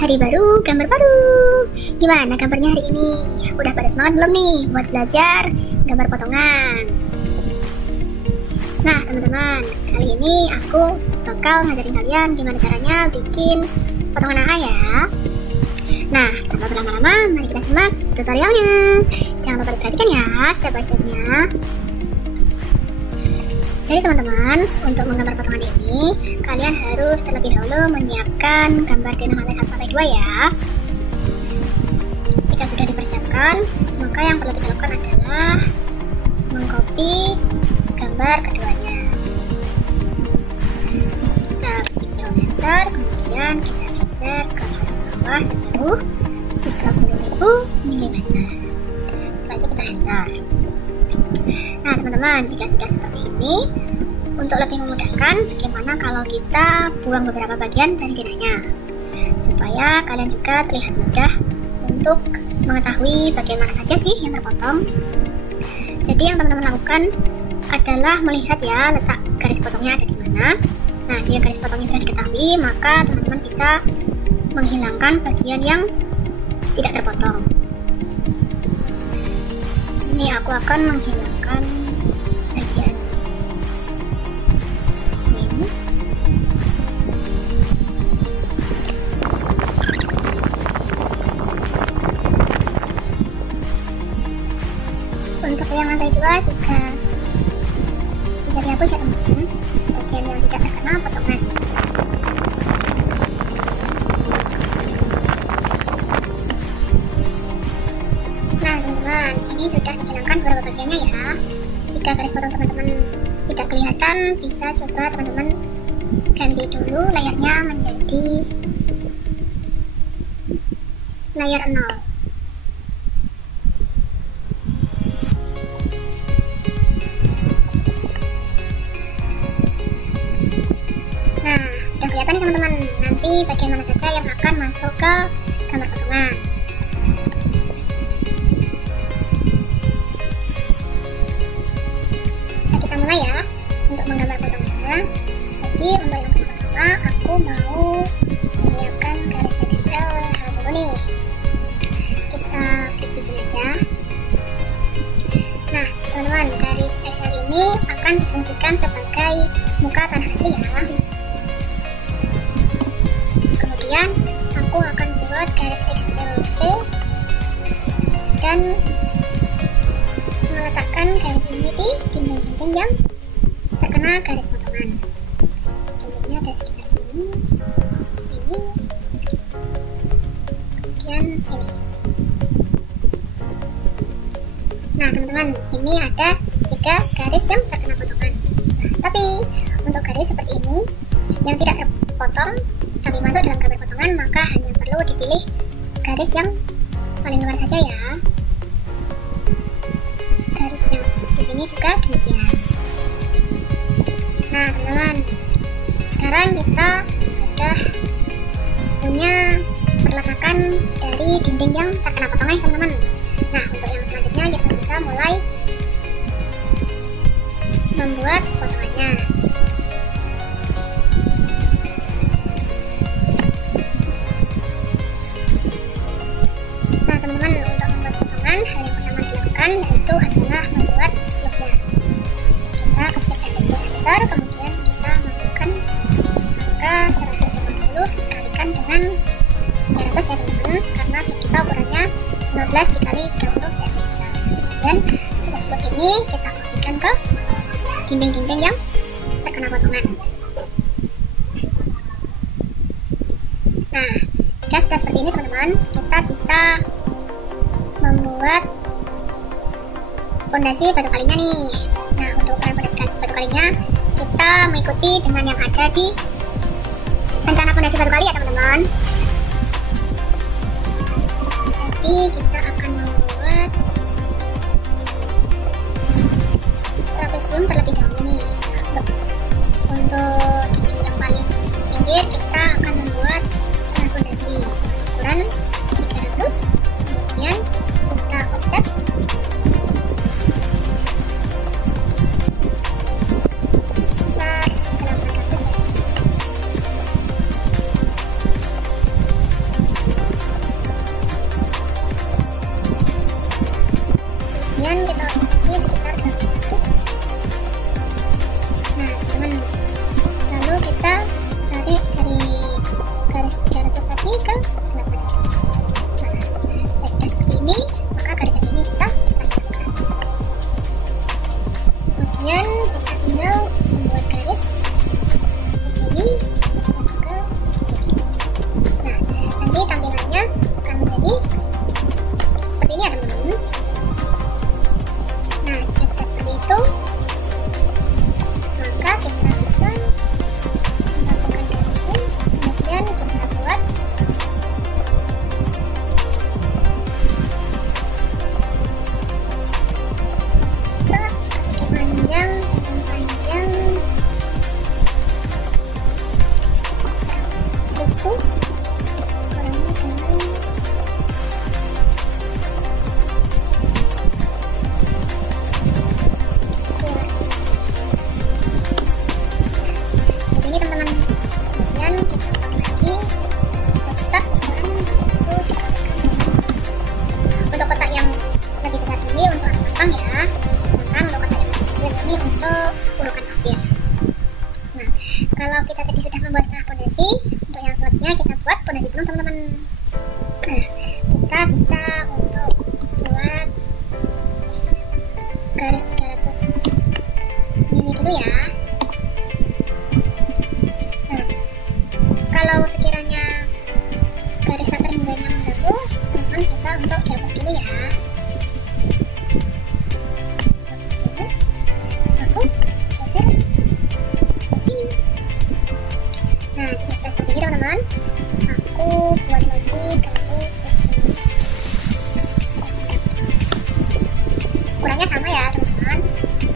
Hari baru, gambar baru. Gimana gambarnya hari ini? Udah pada semangat belum nih buat belajar gambar potongan? Nah teman-teman, kali ini aku bakal ngajarin kalian gimana caranya bikin potongan AHA ya. Nah, tanpa berlama-lama, mari kita simak tutorialnya. Jangan lupa diperhatikan ya step by stepnya. Jadi teman-teman, untuk menggambar potongan ini, kalian harus terlebih dahulu menyiapkan gambar denah lantai 1 lantai 2 ya. Jika sudah dipersiapkan, maka yang perlu kita lakukan adalah mengcopy gambar keduanya. Kita klik geometer, kemudian kita geser ke halaman bawah sejauh 30.000 mm. Setelah itu kita enter. Nah teman-teman, jika sudah seperti ini, untuk lebih memudahkan, bagaimana kalau kita buang beberapa bagian dari denahnya, supaya kalian juga terlihat mudah untuk mengetahui bagian mana saja sih yang terpotong. Jadi yang teman-teman lakukan adalah melihat ya letak garis potongnya ada di mana. Nah jika garis potongnya sudah diketahui, maka teman-teman bisa menghilangkan bagian yang tidak terpotong. Sini aku akan menghilangkan bagian sini. Untuk yang lantai 2 juga bisa dihapus ya teman-teman, bagian yang tidak terkena potongan. Nah teman-teman, ini sudah dihilangkan beberapa bagiannya ya. Jika garis potong teman-teman tidak kelihatan, bisa coba teman-teman ganti dulu layarnya menjadi layar 0. Nah, sudah kelihatan nih teman-teman, nanti bagian mana saja yang akan masuk ke gambar potongan. Bisa kita mulai ya untuk menggambar potongannya. Jadi untuk yang pertama aku mau menyiapkan garis XLH dulu nih. Kita klik di sini aja. Nah teman-teman, garis XL ini akan difungsikan sebagai muka tanah asli ya. Kemudian aku akan buat garis XLV dan meletakkan garis ini di dinding-dinding yang terkena garis potongan. Dindingnya ada sekitar sini, sini, kemudian sini. Nah teman-teman, ini ada 3 garis yang terkena potongan. Nah, tapi untuk garis seperti ini yang tidak terpotong tapi masuk dalam gambar potongan, maka hanya perlu dipilih garis yang paling luar saja ya. Garis yang di sini juga demikian. Nah teman-teman, sekarang kita sudah punya perletakan dari dinding yang terkena potongan ya teman-teman. Nah untuk yang selanjutnya kita bisa mulai membuat potongannya. Nah teman-teman, untuk membuat potongan, hal yang pertama dilakukan yaitu adalah membuat slope-nya. Kita ketik aja enter, kemudian kita masukkan angka 180 dikalikan dengan 300 ya teman-teman, karena slope kita ukurannya 15 dikali 30 cm. Kemudian slope ini kita kopikan ke dinding-dinding yang terkena potongan. Nah jika sudah seperti ini teman-teman, kita bisa membuat pondasi batu kalinya nih. Nah untuk ukuran pondasi batu kalinya kita mengikuti dengan yang ada di rencana pondasi batu kali ya teman-teman. Jadi kita akan membuat trapesium terlebih dahulu nih. Untuk dinding yang paling pinggir kita akan membuat setengah pondasi ukuran 300. Kemudian kita offset sekitar 800 ya. pondasi penuh teman-teman. Nah, kita bisa untuk buat garis 300 mili dulu ya. Nah, kalau sekiranya garis latar hingganya mengganggu, teman-teman bisa untuk dihapus dulu ya. Hapus dulu, sapu, geser ke sini. Nah, jika sudah seperti ini teman-teman, aku buat lagi garis sejauh. Ukurannya sama ya teman-teman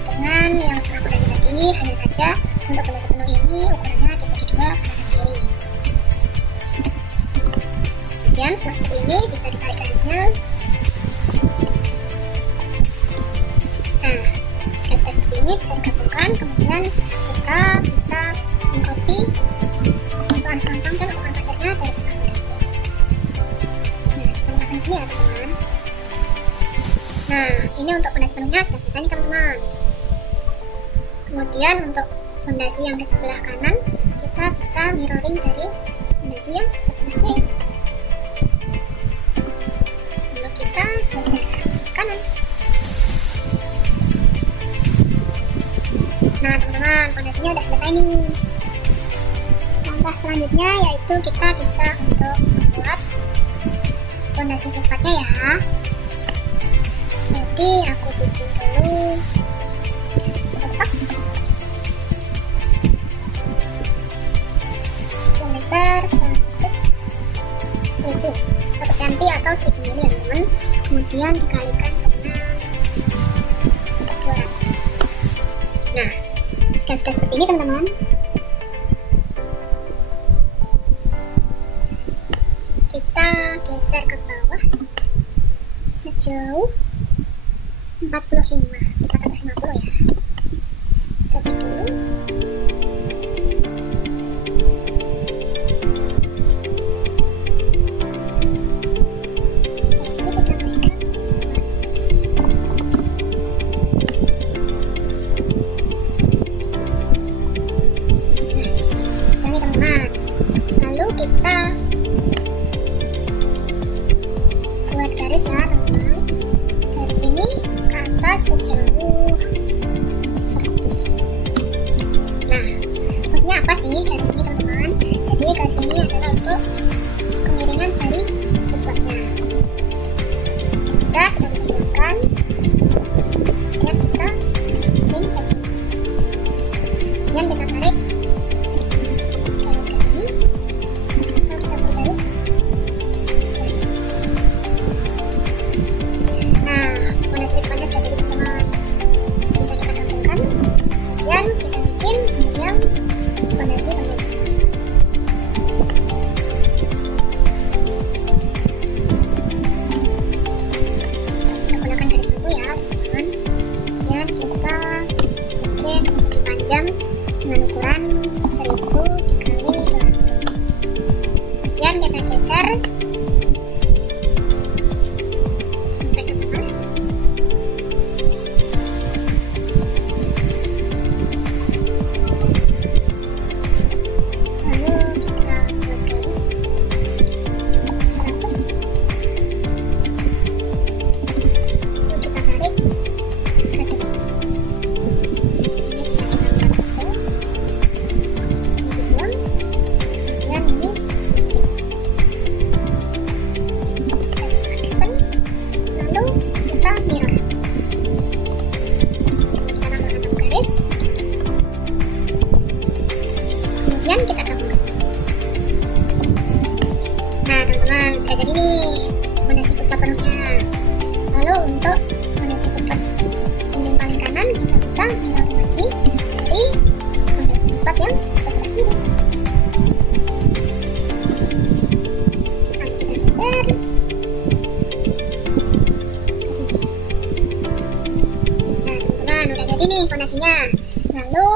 dengan yang setelah pondasi tadi, hanya saja untuk pondasi penuh ini ukurannya dibagi dua kanan dan kiri. Kemudian setelah seperti ini bisa ditarik garisnya. Nah, jika sudah seperti ini bisa digabungkan, kemudian kita bisa mengcopy untuk anas tampang dan ukuran pasirnya dari setengah pondasi. Nah, kita letakkan di sini ya teman-teman. Nah, ini untuk pondasi penuhnya sudah selesai nih teman-teman. Kemudian untuk pondasi yang di sebelah kanan, kita bisa mirroring dari pondasi yang sebelah kiri. Lalu kita geser ke kanan. Nah teman-teman, pondasinya udah selesai nih. Langkah selanjutnya yaitu kita bisa untuk membuat pondasi keempatnya ya. Jadi aku bikin dulu kotak selebar 100 cm atau 1000 mili ya teman-teman. Kemudian dikalikan dengan 200. Nah, jika sudah seperti ini teman-teman, kita geser ke bawah sejauh 450 ya. Kita cek dulu. Kita buat garis ya teman-teman, dari sini ke atas sejauh 100. Nah, maksudnya apa sih garis ini teman-teman? Jadi garis ini adalah untuk kemiringan dari tujuannya. Sudah, kita bisa gunakan dan kita link ke sini. Kemudian kita tarik dengan ukuran 1000 dikali 200. Kemudian kita geser sampai ke tengah. Lalu kita buat garis 100. Lalu kita tarik ke sini. Kemudian kita gabungkan. Nah teman-teman, sudah jadi nih pondasi footpath penuhnya. Lalu untuk pondasi footpath dinding paling kanan, kita bisa mirroring lagi dari pondasi footpath yang sebelah kiri. Lalu kita geser ke sini. Nah teman-teman, udah jadi nih pondasinya. Lalu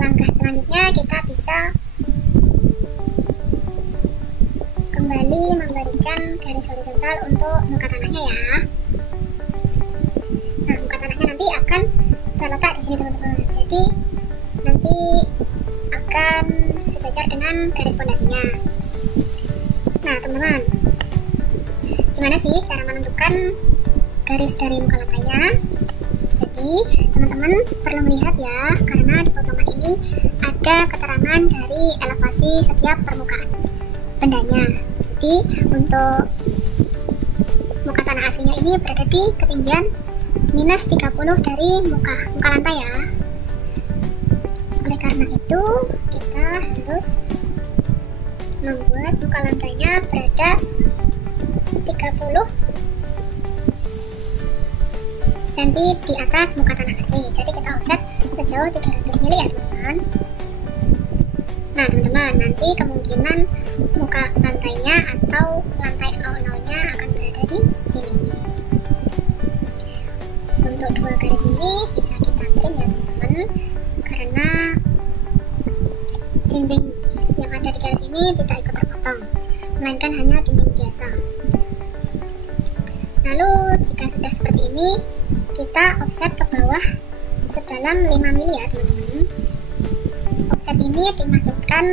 langkah selanjutnya kita bisa kembali memberikan garis horizontal untuk muka tanahnya ya. Nah, muka tanahnya nanti akan terletak di sini teman-teman. Jadi nanti akan sejajar dengan garis pondasinya. Nah teman-teman, gimana sih cara menentukan garis dari muka lantainya? Jadi teman-teman perlu melihat ya, karena di potongan ini ada keterangan dari elevasi setiap permukaan bendanya. Jadi untuk muka tanah aslinya ini berada di ketinggian minus 30 dari muka lantai ya. Oleh karena itu kita harus membuat muka lantainya berada 30 cm di atas muka tanah asli. Jadi kita offset sejauh 300 mili ya teman-teman. Nah teman-teman, nanti kemungkinan muka lantainya atau lantai 00-nya akan berada di sini. Untuk dua garis ini bisa kita trim ya teman-teman, karena dinding yang ada di garis ini tidak ikut terpotong, melainkan hanya dinding biasa. Lalu jika sudah seperti ini, kita offset ke bawah sedalam 5 mili ya teman-teman. Offset ini dimasukkan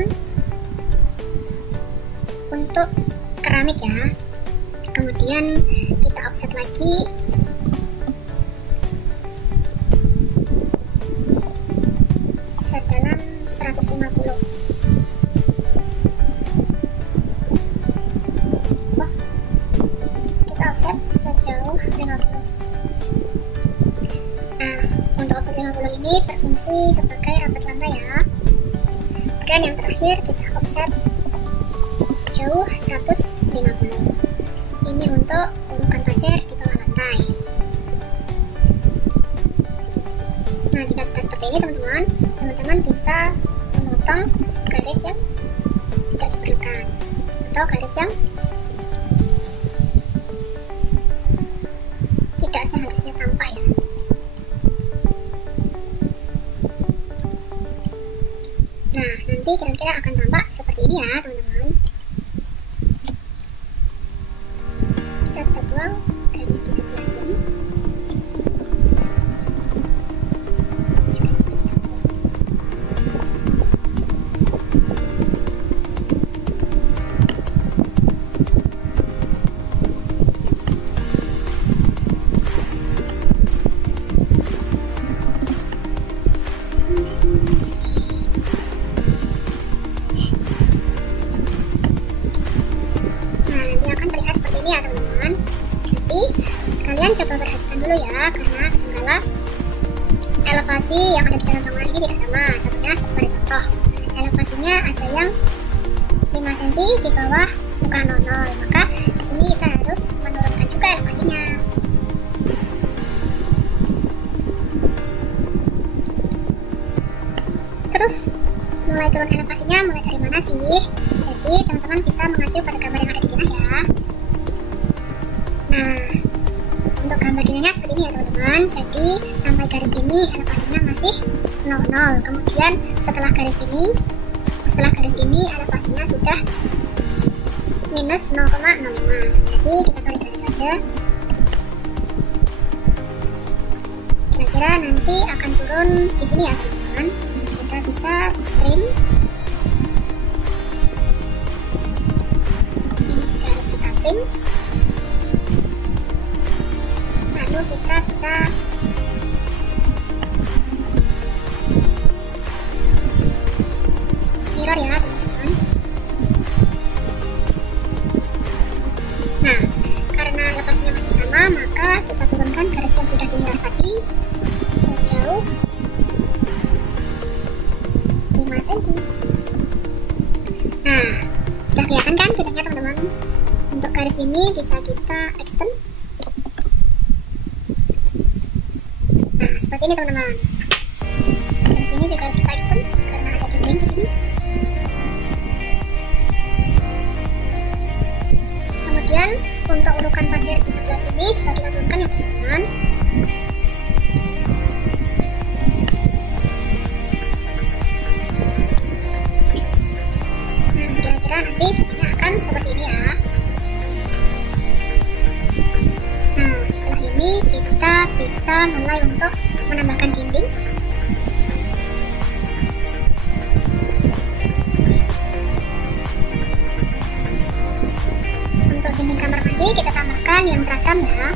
untuk keramik ya. Kemudian kita offset lagi sedalam 150. Kita offset sejauh 50. Nah, untuk offset 50 ini berfungsi sebagai rapat lantai ya. Dan yang terakhir kita offset sejauh 150. Ini untuk urukan pasir di bawah lantai. Nah jika sudah seperti ini teman-teman bisa memotong garis yang tidak diperlukan atau garis yang tidak seharusnya tampak ya. Nah nanti kira-kira akan tampak seperti ini ya teman-teman. Kita bisa buang garis di sebelah sini. Juga bisa kita buang. Kalian coba perhatikan dulu ya, karena kadangkala elevasi yang ada di dalam bangunan ini tidak sama. Contohnya sebagai contoh, elevasinya ada yang 5 cm di bawah muka 00, maka di sini kita harus menurunkan juga elevasinya. Terus mulai turun elevasinya mulai dari mana sih? Jadi teman-teman bisa mengacu pada gambar yang ada di sini ya. Nah untuk gambar dirinya seperti ini ya teman-teman. Jadi sampai garis ini elevasinya masih 00. Kemudian setelah garis ini elevasinya sudah minus 0,05. Jadi kita tarik garis saja. Kira-kira nanti akan turun di sini ya teman-teman. Kita bisa trim. Ini juga harus kita trim. Lalu kita bisa mirror ya teman-teman. Nah karena elevasinya masih sama, maka kita turunkan garis yang sudah di mirror tadi sejauh 5 cm. Nah sudah kelihatan kan bedanya teman-teman. Untuk garis ini bisa kita extend. Nah seperti ini teman-teman. Garis ini juga harus kita extend karena ada dinding di sini. Kemudian untuk urukan pasir di sebelah sini juga kita turunkan ya teman-teman. Nah kira-kira nanti jadinya akan seperti ini ya. Nah setelah ini kita bisa mulai untuk menambahkan dinding. tambahkan yang terasam ya.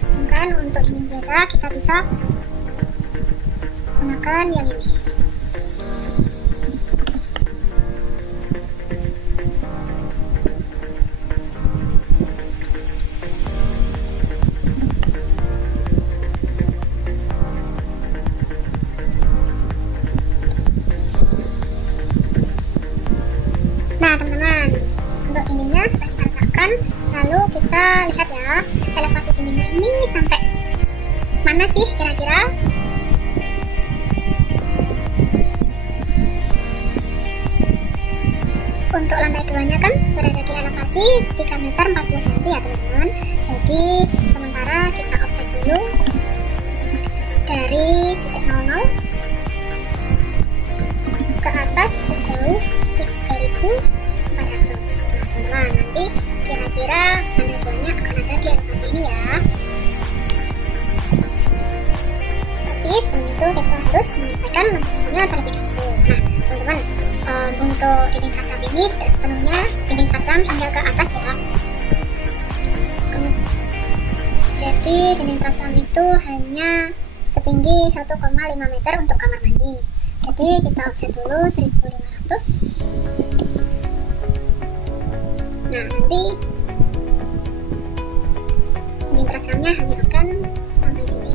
Sedangkan untuk dinding biasa kita bisa gunakan yang ini. Nah teman-teman, untuk dindingnya sudah kita letakkan. Lalu kita lihat ya, elevasi dindingnya ini sampai mana sih kira-kira? Untuk lantai 2 nya kan berada di elevasi 3 meter 40 cm ya teman-teman. Jadi sementara kita offset dulu dari titik 00 ke atas sejauh 3400. Nah teman-teman, nanti kira-kira lantai 2 nya akan ada di elevasi ini ya. Tapi sebelum itu kita harus menyelesaikan lantai 1-nya terlebih dahulu. Nah teman-teman, untuk dinding trasram ini tidak sepenuhnya dinding trasram hingga ke atas ya. Jadi dinding trasram itu hanya setinggi 1,5 meter untuk kamar mandi. Jadi kita offset dulu 1500. Nah nanti dinding trasramnya hanya akan sampai sini.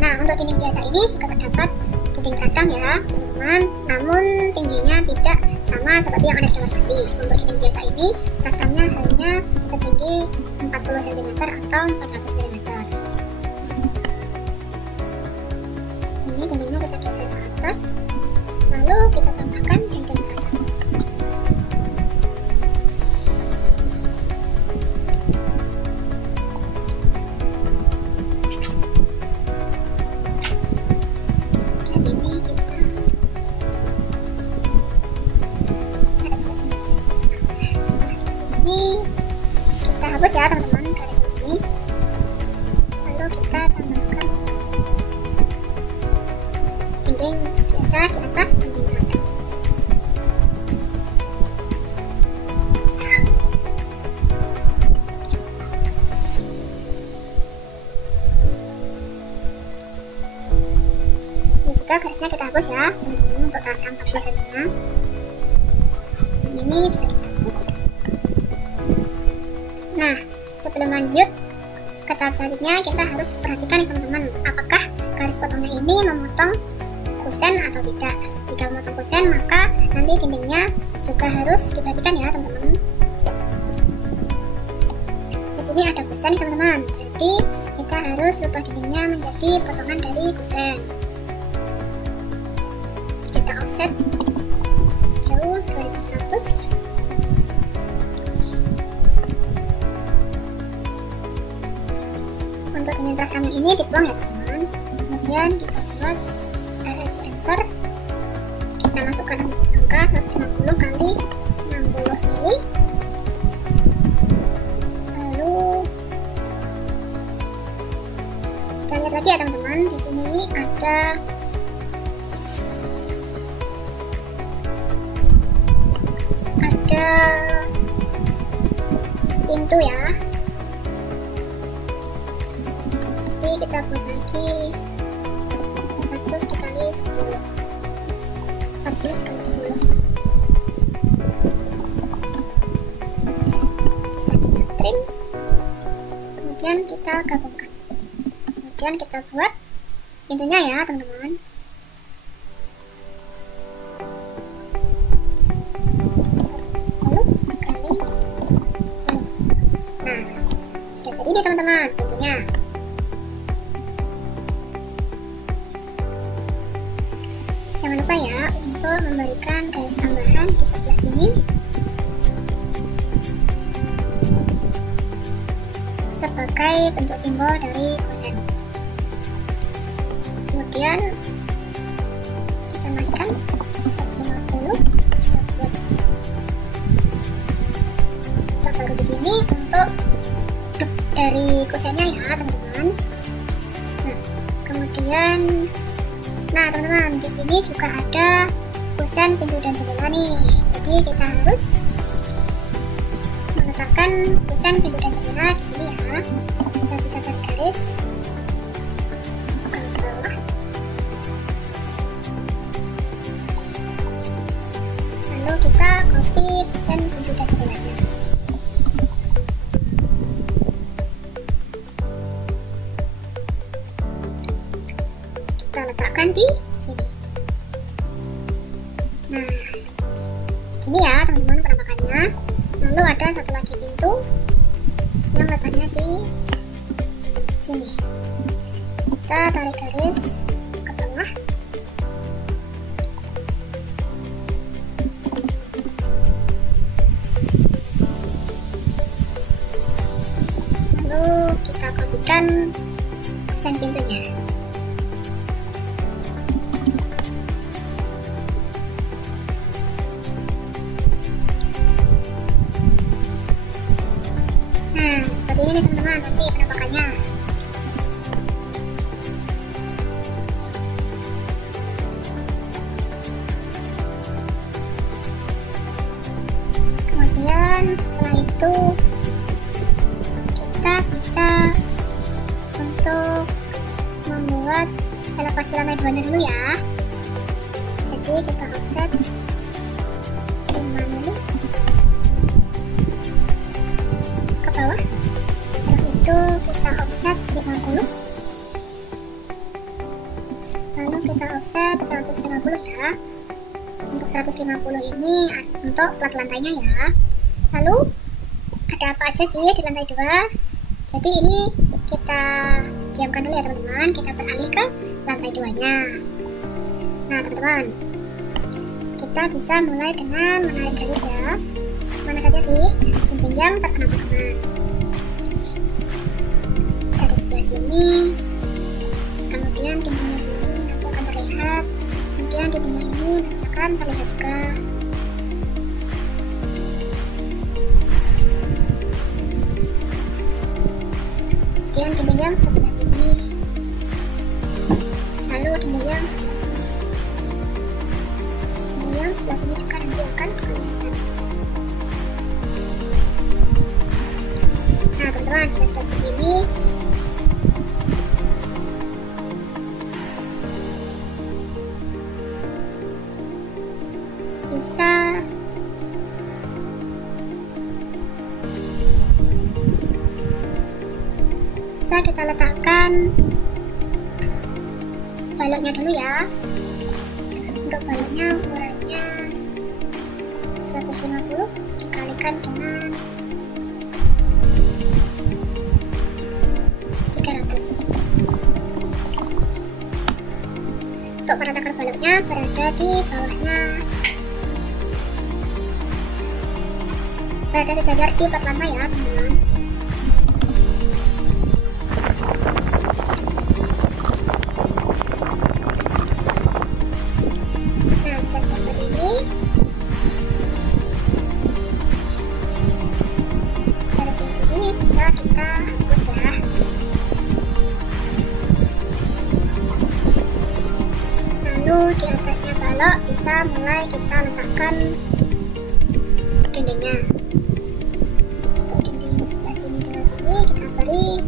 Nah untuk dinding biasa ini juga terdapat dinding trasram ya teman-teman, namun tingginya tidak sama seperti yang ada di kamar mandi. Untuk dinding biasa ini trasramnya hanya setinggi 40 cm atau 400 mm. Ini dindingnya kita geser ke atas, lalu kita tambahkan dinding trasram. Hapus ya teman-teman garis sini, lalu kita tambahkan dinding biasa di atas dinding trasram. Ini juga garisnya kita hapus ya teman-teman untuk trasram 40 cm. Ini bisa kita hapus. Nah, sebelum lanjut ke tahap selanjutnya, kita harus perhatikan nih teman-teman, apakah garis potongnya ini memotong kusen atau tidak. Jika memotong kusen, maka nanti dindingnya juga harus diperhatikan ya teman-teman. Di sini ada kusen nih teman-teman, jadi kita harus rubah dindingnya menjadi potongan dari kusen. Kita offset sejauh 2100. Untuk dinding trasram yang ini dibuang ya teman-teman. Kemudian kita buat RC enter. Kita masukkan angka 150 kali 60 mili. Lalu kita lihat lagi ya teman-teman. Di sini ada pintu ya. Kita buat lagi 400 dikali 10, 40 dikali 10. Bisa kita trim, kemudian kita gabungkan, kemudian kita buat pintunya ya teman-teman. Lalu dikali 10. Nah sudah jadi nih teman-teman pintunya. Jangan lupa ya untuk memberikan garis tambahan di sebelah sini sebagai bentuk simbol dari kusen. Kemudian kita naikkan 150, kita buat kita baru di sini untuk dari kusennya ya teman-teman. Nah kemudian, nah teman-teman, di sini sini juga ada kusen pintu dan jendela nih. Jadi kita harus meletakkan kusen pintu dan jendela di sini ya. Kita bisa tarik garis ke bawah. Lalu kita copy kusen pintu dan jendelanya. Kita letakkan di sini. Nah, gini ya teman-teman penampakannya. Lalu ada satu lagi pintu yang letaknya di sini. Kita tarik garis ke bawah. Lalu kita kopikan kusen pintunya. Nah, seperti ini nih teman-teman nanti penampakannya. Kemudian setelah itu kita bisa untuk membuat elevasi lantai 2 nya dulu ya. Jadi kita offset 5 mm ke bawah. Setelah itu kita offset 50, lalu kita offset 150 ya. Untuk 150 ini untuk plat lantainya ya. Lalu ada apa aja sih di lantai 2? Jadi ini kita diamkan dulu ya teman-teman. Kita beralih ke lantai 2 nya. Nah teman-teman, kita bisa mulai dengan menarik garis ya. Mana saja sih dinding yang terkena potongan. Dari sebelah sini, kemudian dindingnya ini nanti akan terlihat. Kemudian dindingnya ini nanti akan terlihat juga. Kemudian dinding yang sebelah sini, lalu dinding yang sebelah sini, dinding yang sebelah sini juga nanti akan kelihatan. Nah teman-teman, sudah seperti ini. Bisa kita letakkan baloknya dulu ya. Untuk baloknya ukurannya 150 dikalikan dengan 300. Untuk para takar baloknya berada di bawahnya, berada sejajar di plat lantai ya teman-teman. Nah sudah seperti ini. Dari sini bisa kita hapus ya. Lalu di atasnya balok bisa mulai kita letakkan dindingnya. Untuk dinding sebelah sini dengan sini kita beri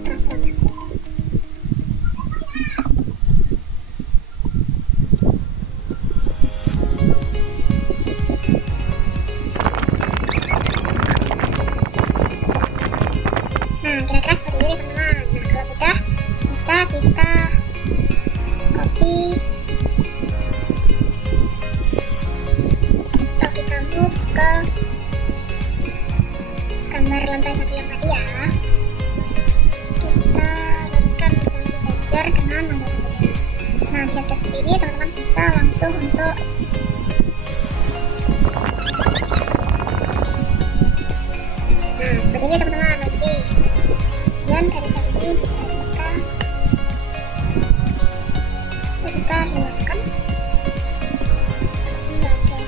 transparan. Nah kira-kira seperti ini teman-teman. Nah kalau sudah, bisa kita copy atau kita move ke gambar lantai 1 yang tadi ya. Kita luruskan supaya sejajar dengan lantai 1 nya. Nah jika sudah seperti ini teman-teman bisa langsung untuk seperti ini teman-teman nanti. Kemudian garisan ini bisa kita hilangkan. Di sini nggak ada.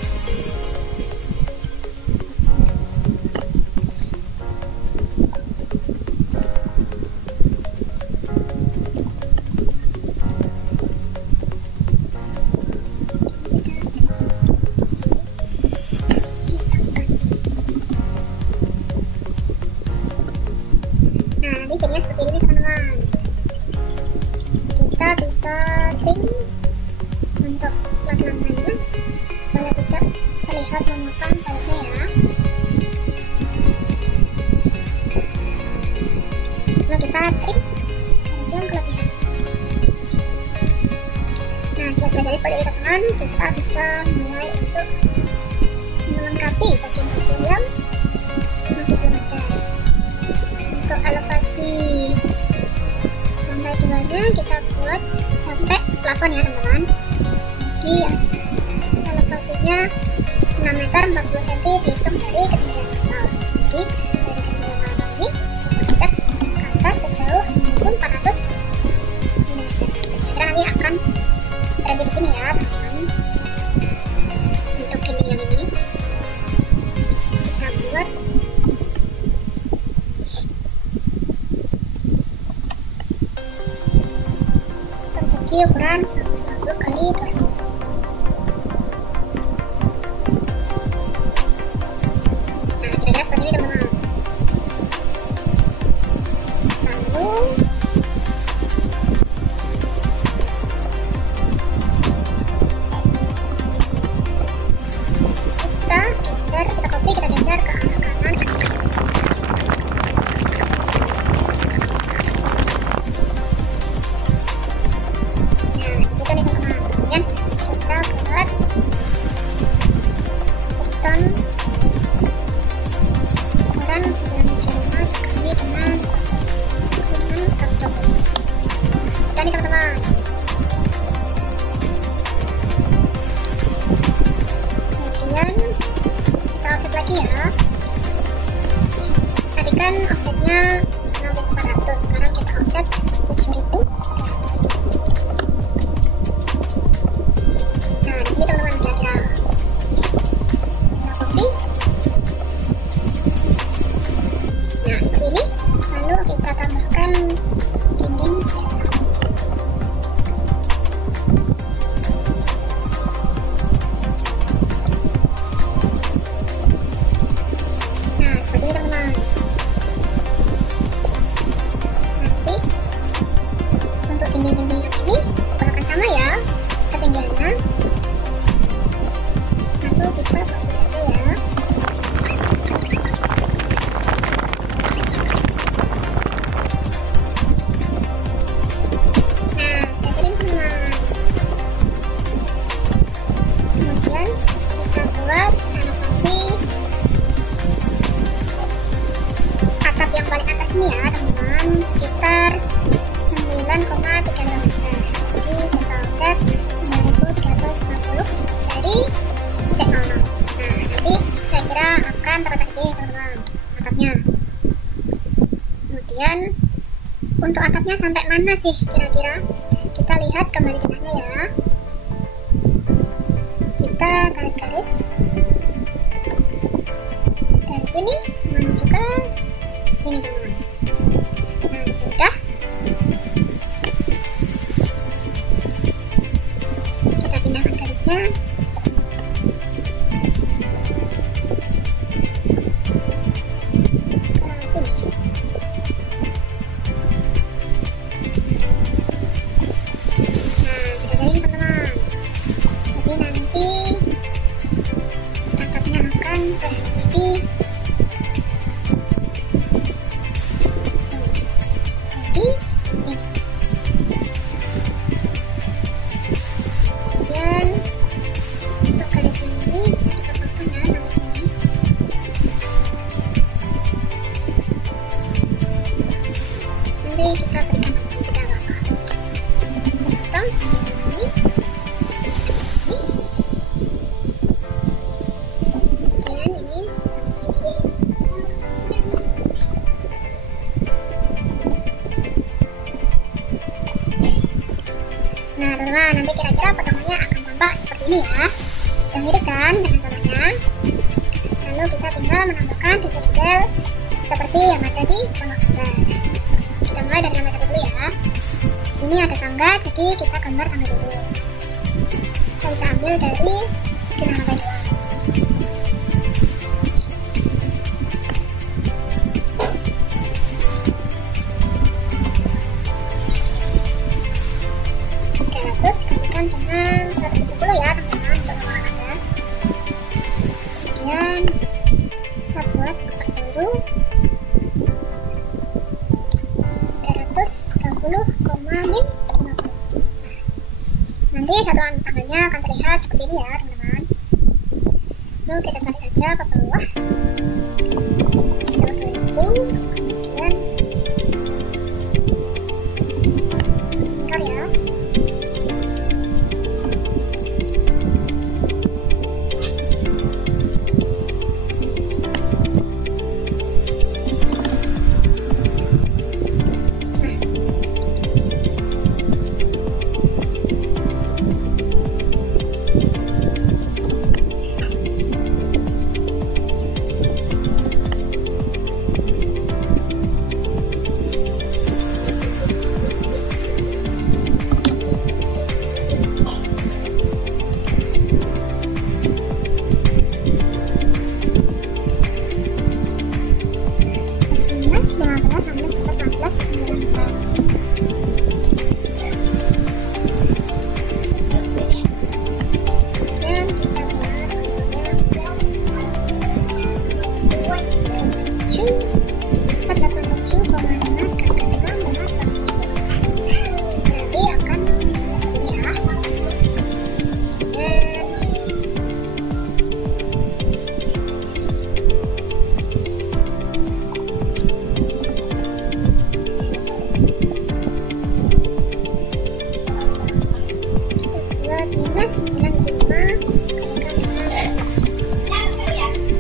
lihat memotong salibnya ya. Lalu kita trim garis yang kelebihan. Nah, jika sudah jadi seperti ini teman-teman, kita bisa mulai untuk melengkapi bagian-bagian yang masih belum ada. Untuk elevasi lantai 2-nya kita buat sampai plafon ya teman-teman. Jadi elevasinya 6 meter 40 cm dihitung dari ketinggian kapal. Jadi dari ketinggian kapal ini kita bisa ke atas sejauh 1400 mm. Kira-kira nanti akan berhenti di sini ya teman-teman. Untuk dinding yang ini kita buat persegi ukuran 150 kali 200. Nah, kira-kira seperti ini teman-teman. Lalu kita copy, kita geser ke arah kanan. Nah, di situ nih teman-teman. Kemudian kita buat beton ukuran 975 dikali dengan 120. Sudah nih teman-teman. Kemudian offset lagi ya. Tadi kan offsetnya 6400, sekarang kita offset 7200. Nah, di sini teman-teman kira-kira kita copy. Nah, seperti ini. Lalu kita tambahkan dinding biasa. Dinding-dinding yang ini juga akan sama ya ketinggiannya. Lalu kita copy saja ya. Nah, sudah jadi teman-teman. Kemudian kita buat elevasi atap yang paling atas ini ya teman-teman, sekitar 9,3 meter. Jadi kita offset 9350 dari titik 00. Nah, nanti saya kira akan terletak di sini teman-teman atapnya. Kemudian untuk atapnya sampai mana sih kira-kira? Kita lihat kembali denahnya ya. Kita tarik garis dari sini menuju ke sini teman-teman. Nah, sudah. Pindahkan garisnya. Ke sini. Nah, sudah jadi nih teman-teman. Jadi nanti atapnya akan berhenti di sini. Jadi sini. Kemudian untuk garis ini bisa kita potong ya sampai sini. Nanti kita berikan aja, tidak apa-apa. Kita potong sampai sini. Kemudian ini sampai sini. Nah teman-teman, nanti kira-kira potongannya akan tampak seperti ini ya. Sudah mirip kan dengan gambarnya. Lalu kita tinggal menambahkan detail-detail seperti yang ada di contoh gambar. Kita mulai dari gambar 1 dulu ya. Di sini ada tangga, jadi kita gambar tangga dulu. Kita bisa ambil dari pindah lantai 2. Terus dikalikan dengan 170 ya teman-teman untuk sama tangga. terlihat seperti ini ya teman-teman. Lalu kita tarik saja ke bawah sejauh 2000, kemudian lingkar ya.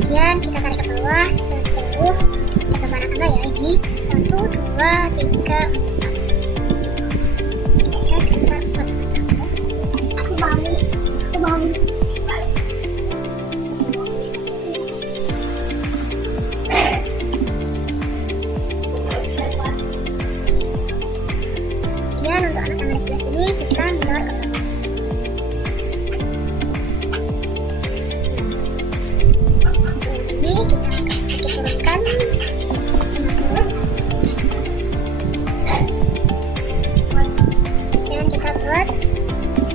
Kemudian kita tarik ke bawah sejauh kita mana ya ini 1, 2, 3, 4. Kita sekitar 4. Aku mau kemudian untuk anak tangga di sebelah sini kita minor ke bawah. Kita agak sedikit turunkan dan kita buat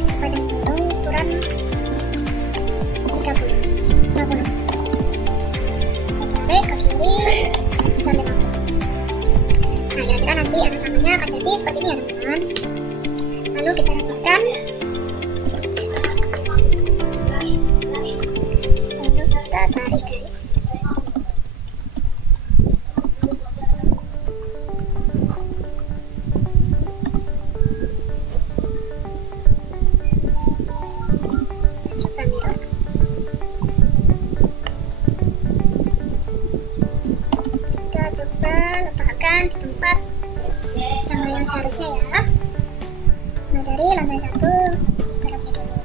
sepanjang burung ukuran 50. Kita tarik ke kiri sebesar 50. Nah, kira-kira nanti anak-anaknya akan jadi seperti ini ya teman-teman. Lalu kita rapatkan, lalu kita tarik guys. Coba letakkan di tempat tangga yang seharusnya ya. Nah, dari lantai 1 garapnya dulu.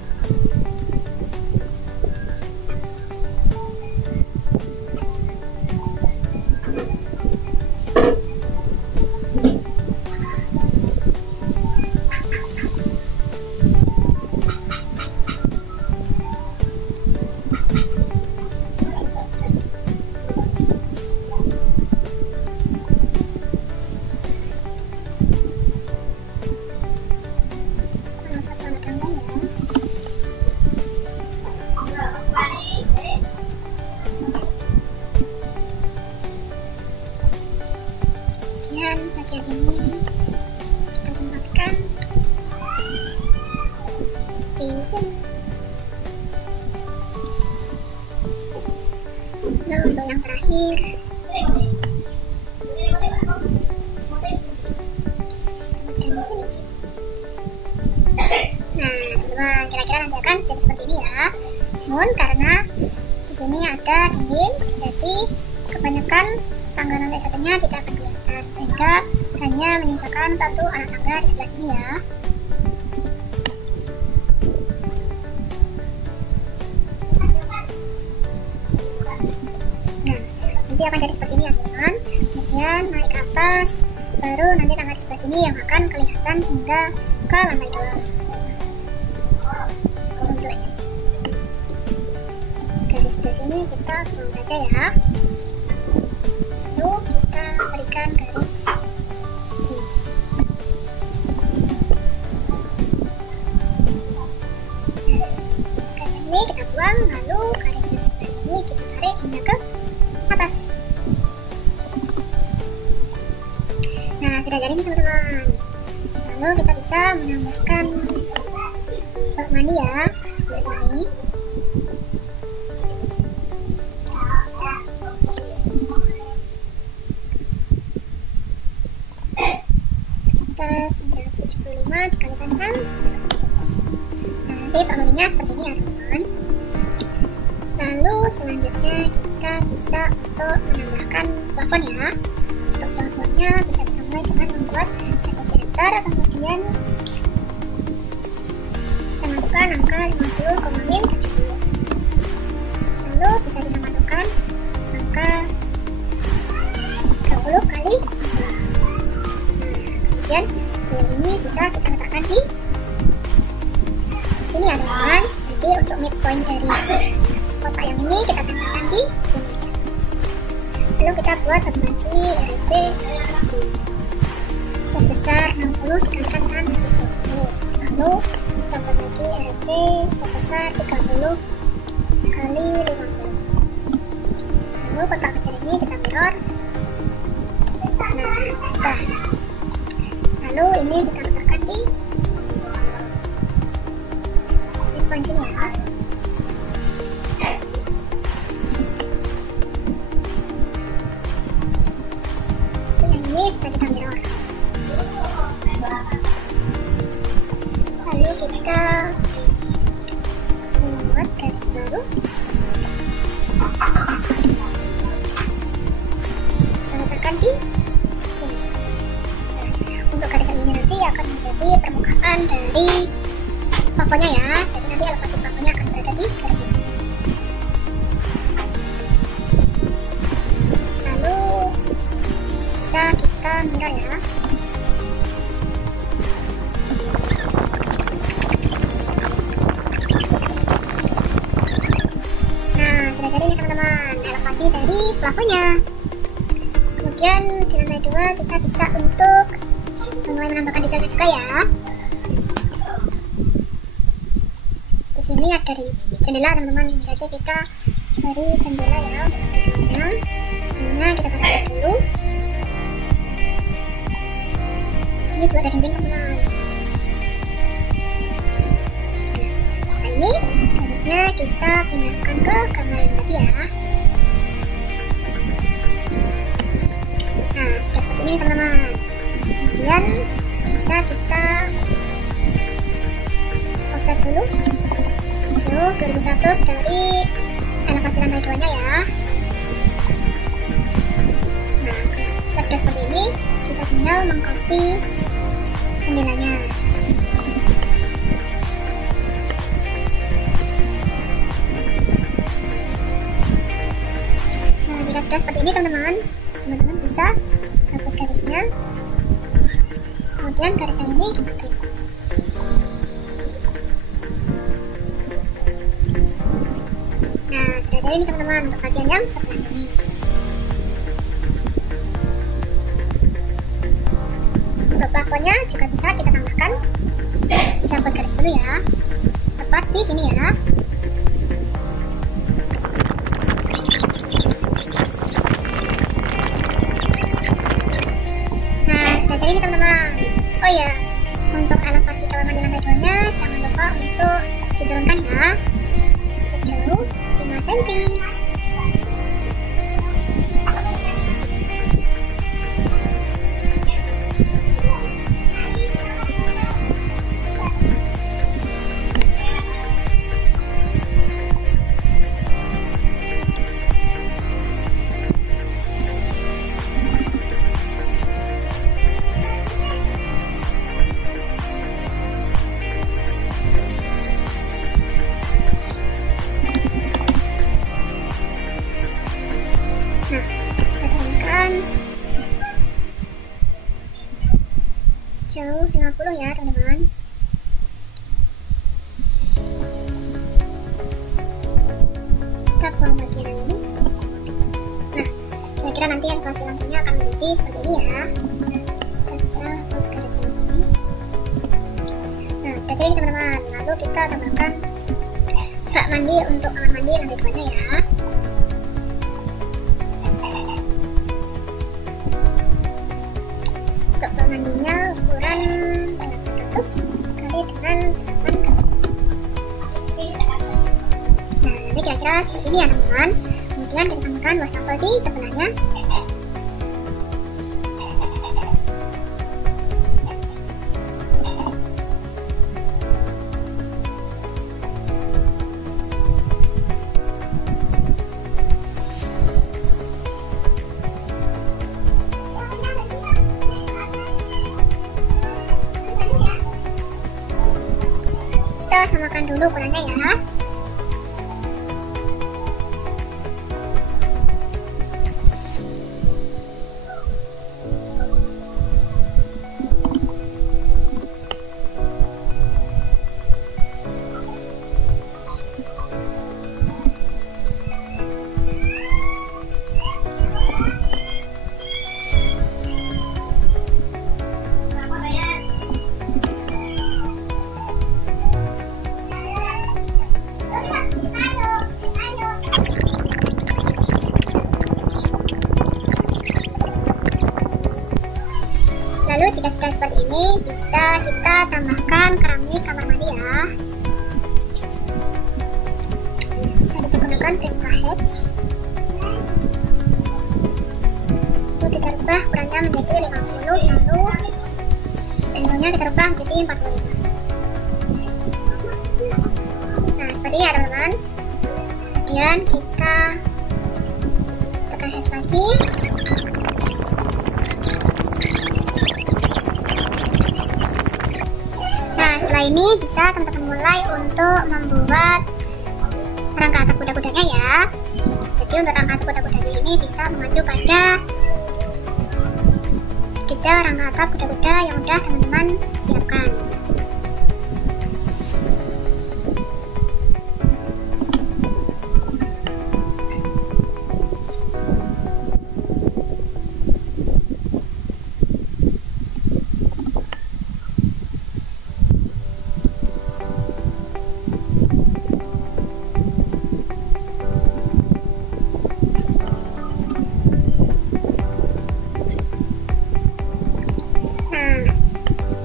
Bagian ini kita tempatkan di sini. Nah, untuk yang terakhir tempatkan di sini. Nah teman-teman, kira-kira nanti akan jadi seperti ini ya. Namun karena di sini ada dinding, jadi kebanyakan tangga lantai satunya tidak akan kelihatan, sehingga hanya menyisakan satu anak tangga di sebelah sini ya. Nah, nanti akan jadi seperti ini ya teman-teman. Kemudian naik ke atas, baru nanti tangga di sebelah sini yang akan kelihatan hingga ke lantai 2. Untuk ini garis sebelah sini kita buang saja ya. Lalu kita berikan garis sini. Garis ini kita buang, lalu garis yang sebelah sini kita tarik hingga ke atas. Nah, sudah jadi nih teman-teman. Lalu kita bisa menambahkan bak mandi ya. sebelah sini. Sekitar 975 dikalikan dengan 100. Nah, nanti bangunannya seperti ini ya teman-teman. Lalu selanjutnya kita bisa untuk menambahkan plafon ya. Untuk plafonnya bisa kita mulai dengan membuat ETC enter, kemudian kita masukkan angka 50,70. Lalu bisa kita masukkan angka 30 kali. Kemudian yang ini bisa kita letakkan di sini ya teman-teman. Jadi untuk midpoint dari kotak yang ini kita tempelkan di sini ya. Lalu kita buat satu lagi RC sebesar 60 dikalikan dengan 120. Lalu kita buat lagi RC sebesar 30 kali 50. Lalu kotak kecil ini kita mirror. Nah, sudah. Lalu ini kita letakkan di midpoint sini ya. Itu yang ini bisa kita mirror. Lalu kita membuat garis baru. Kita letakkan di sini. Untuk garis yang ini nanti akan menjadi permukaan dari plafonnya ya. Jadi nanti elevasi plafonnya akan berada di garis ini. Lalu bisa kita mirror ya. Nah, sudah jadi nih teman-teman elevasi dari plafonnya. Kemudian di lantai 2 kita bisa untuk mulai menambahkan detailnya juga ya. Di sini ada dari jendela teman-teman, jadi kita beri jendela ya untuk lantai 2-nya. Sebelumnya kita taruh dulu. Di sini juga ada dinding teman-teman. Nah, ini garisnya kita pindahkan ke kamar yang tadi ya. Nah, sudah seperti ini teman-teman. Kemudian bisa kita offset dulu jauh 2100 dari elevasi lantai 2-nya ya. Nah, jika sudah seperti ini, kita tinggal mengcopy jendelanya. Nah, jika sudah seperti ini teman-teman bisa hapus garisnya. Kemudian garis yang ini kita klik. Nah, sudah jadi nih teman-teman untuk bagian yang sebelah sini. Untuk plafonnya juga bisa kita tambahkan. Kita buat garis dulu ya, tepat di sini ya. Nah, sudah jadi nih teman-teman. Oh ya, untuk elevasi kamar mandi lantai 2-nya jangan lupa untuk diturunkan ya sejauh 5 cm. Nah, kita turunkan sejauh 50 ya teman-teman. Kita buang bagian ini. Nah, kira-kira nanti elevasi lampunya akan menjadi seperti ini ya. Kita bisa hapus garis yang sini. Nah, sudah jadi teman-teman. Lalu kita tambahkan bak mandi untuk kamar mandi lantai 2-nya ya. Untuk bak mandinya ukuran 800 kali dengan 800. kira-kira seperti ini ya teman-teman. Kemudian kita tambahkan wastafel di sebelahnya. Kita samakan dulu ukurannya ya. Lalu jika sudah seperti ini, bisa kita tambahkan keramik kamar mandi ya. Bisa digunakan Primka Hatch. Lalu kita rubah ukurannya menjadi 50, lalu angle-nya kita rubah menjadi 45. Nah, seperti ini ya teman-teman. Kemudian kita tekan hatch lagi. Setelah ini bisa teman-teman mulai untuk membuat rangka atap kuda-kudanya ya. Jadi untuk rangka atap kuda-kudanya ini bisa mengacu pada detail rangka atap kuda-kuda yang udah teman-teman siapkan.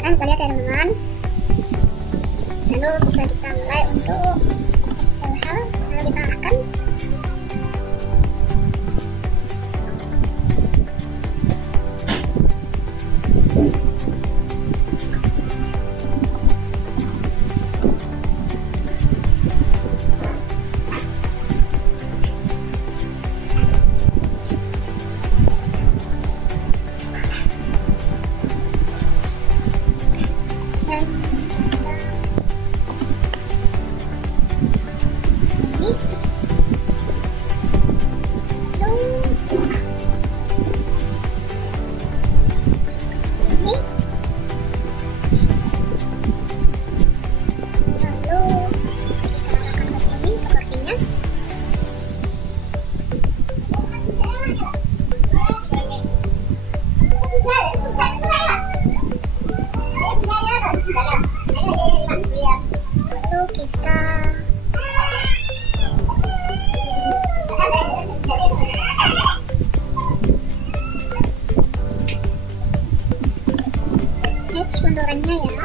Kan bisa lihat ya teman-teman. Lalu bisa kita mulai untuk hal lalu kita arahkan. Benturannya ya.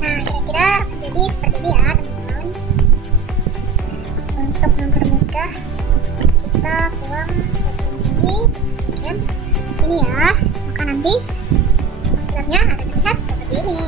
Nah, kira-kira jadi seperti ini ya teman-teman. Untuk mempermudah, kita buang bagian sini, bagian ini ya. Maka nanti dalamnya akan terlihat seperti ini.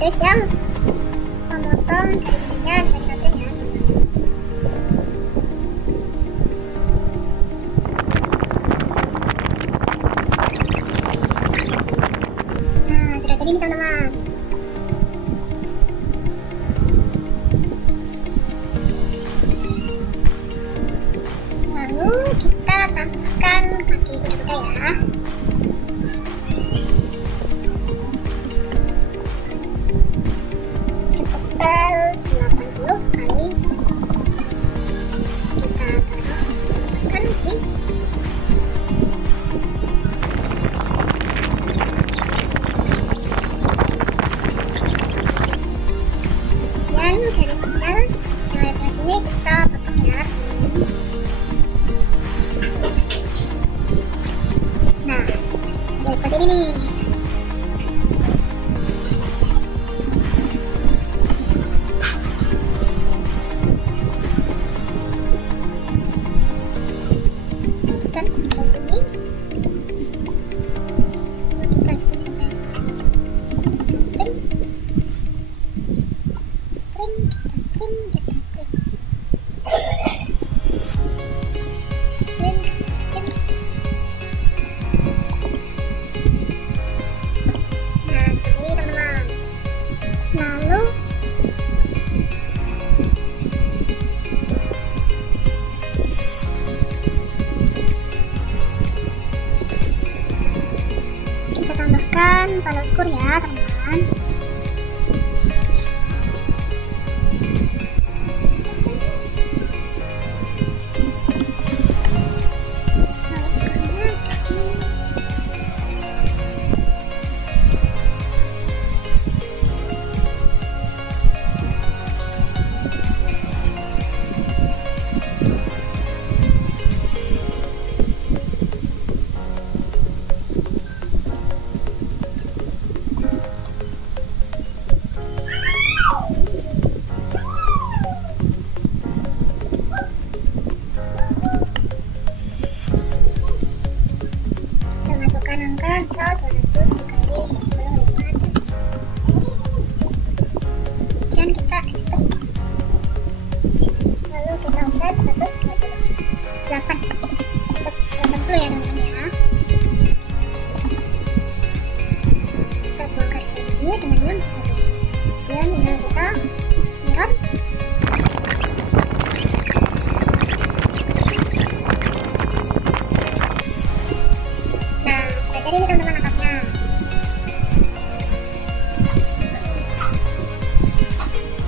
garis yang memotong dari ininya bisa dilihatin ya. Nah, sudah jadi nih teman-teman. Lalu kita tambahkan kaki kuda-kuda ya. Setebal 80 kali kita taruh di kemudian garisnya yang ada di sini kita potong ya. Nah, sudah seperti ini nih. Start sampai sini. Kita start sampai sini. Kita trim. Nah, seperti ini teman-teman. Lalu kita tambahkan palas kur ya teman-teman. Angka 200 dikali 25 derajat. Kemudian kita ekstrak. Lalu kita offset 128. 80 ya teman-teman ya. Kita buang garisnya di sini dengan yang saja. Kemudian tinggal kita mirror. Jadi ini teman-teman angkatnya.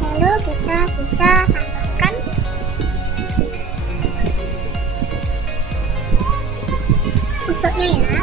Lalu kita bisa tambahkan usuknya ya.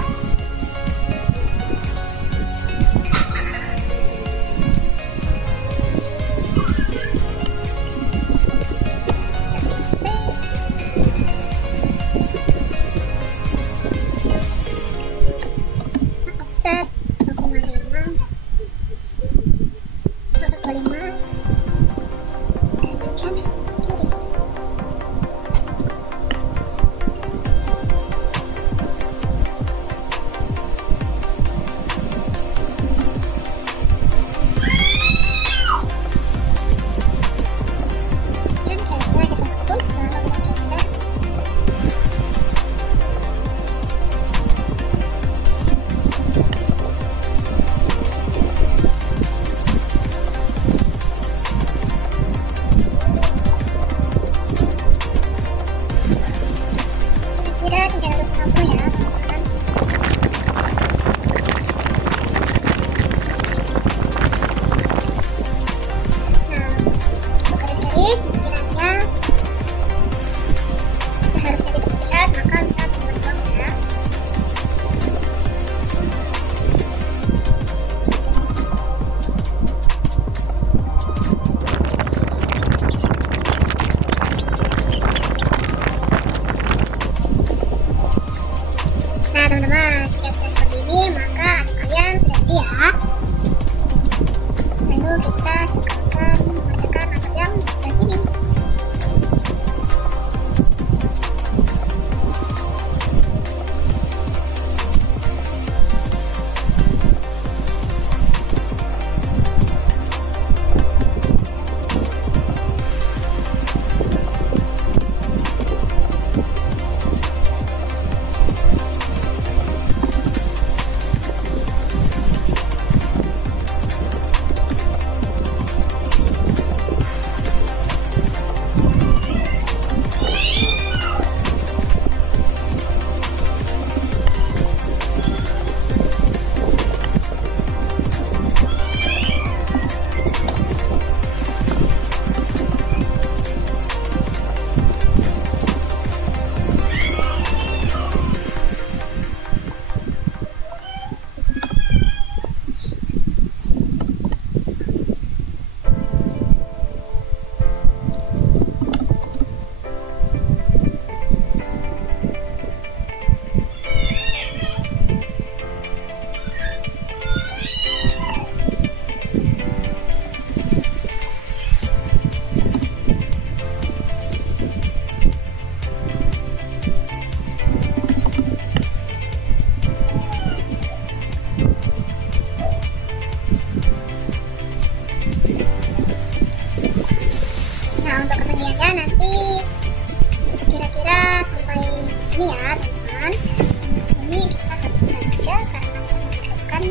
saja karena untuk menghidupkan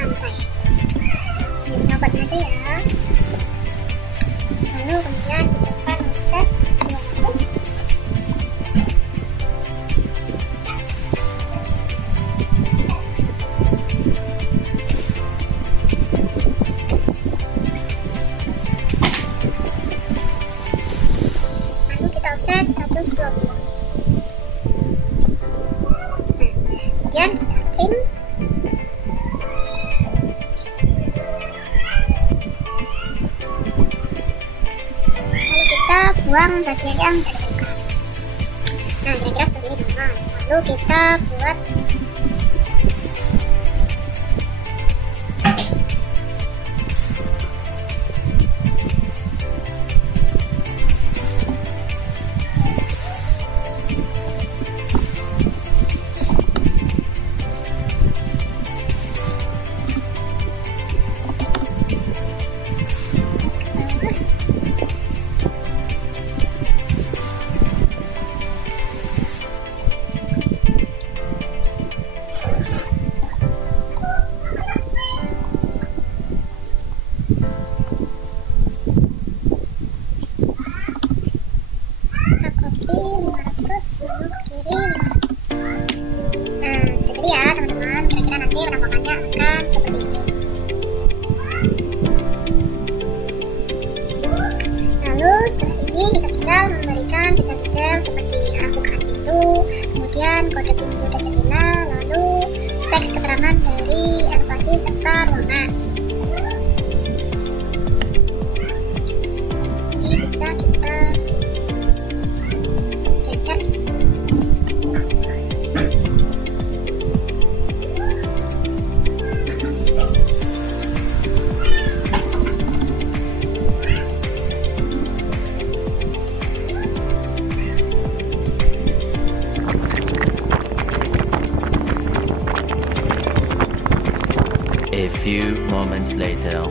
lantai. Ini obatnya aja ya. Lalu kemudian kita akan set 200. Lalu kita offset 120. Kemudian kita trim. Lalu kita buang bagian yang tidak dibuka. Nah, kira-kira seperti ini teman-teman. Lalu kita buat lalu kiri 500. Nah, sudah jadi ya teman-teman. Kira-kira nanti penampakannya akan seperti ini. Lalu setelah ini kita tinggal memberikan detail-detail seperti bukaan pintu, kemudian kode pintu dan jendela, lalu teks keterangan dari elevasi serta ruangan. Ini bisa kita geser. A few moments later.